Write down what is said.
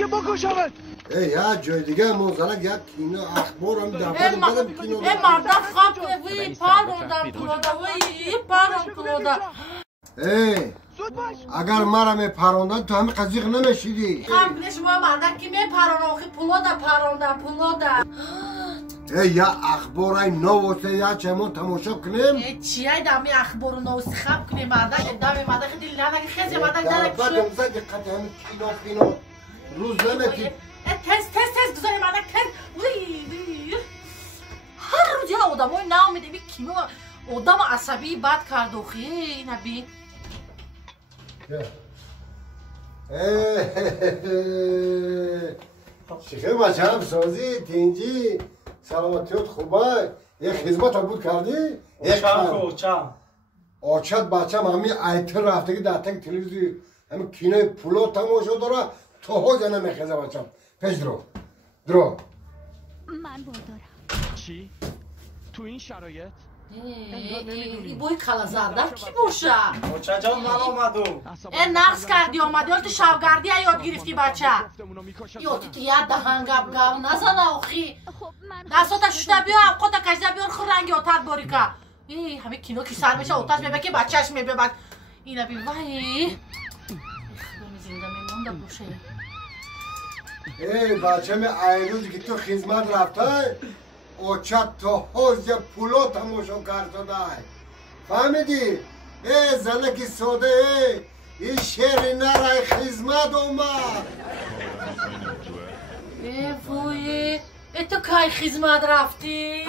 که بکشمت. یا جای دیگه موزلک یک کینو اخبارم دفعه دادم کینو مردا خواب که وی پاروندم کلودا وی پارم کلودا. اگر مرا میپروندن تو همه قضیق نمیشیدی. هم شما مردا کی میپرونم خی پلودا. یا اخبارای نوسته یا چمون تماشا کنیم؟ چیای دمی اخبار نوسته خب کنیم مردا دمی مردا خیلی لعنت خیلی مردا داره بعد امضا دقت همه کینو روز نمیتی. تست گذاری مردا وی هر روز یا آدمای نامیده بی کینو آدم عصبی بد کرد و خیلی نبی. شیخه بچه هم سازی تینجی سلامتیات خوبه یک خدمت هم بود کردی؟ آچت بچه هم همین ایتر رفته که در تک تلویزی همین کینه پولو تماشا داره تو ها جنه میخیزه بچه هم پیش درو من باردارم. چی؟ تو این شرایط؟ ای بوی کلازاده کی باشه؟ بچه جان من آمدم. نقص کردی آمدی حالت شوگردی یاد گرفتی بچه یادی تو یاد دهن گب نزنه آخی دستاتا شده بیا خودتا کشده بیار خور رنگی آتت باری که همه کینو که سر میشه آتش میبه که بچهش میبه بعد اینا بی وای زنده میمونده باشه بچه می ایروز که تو خدمت رفته آچت تو حوز پولو تماشا کرده دای فهمیدی؟ زنکی ساده این شعر نرای خدمت اومد وای تو که خدمت رفتی؟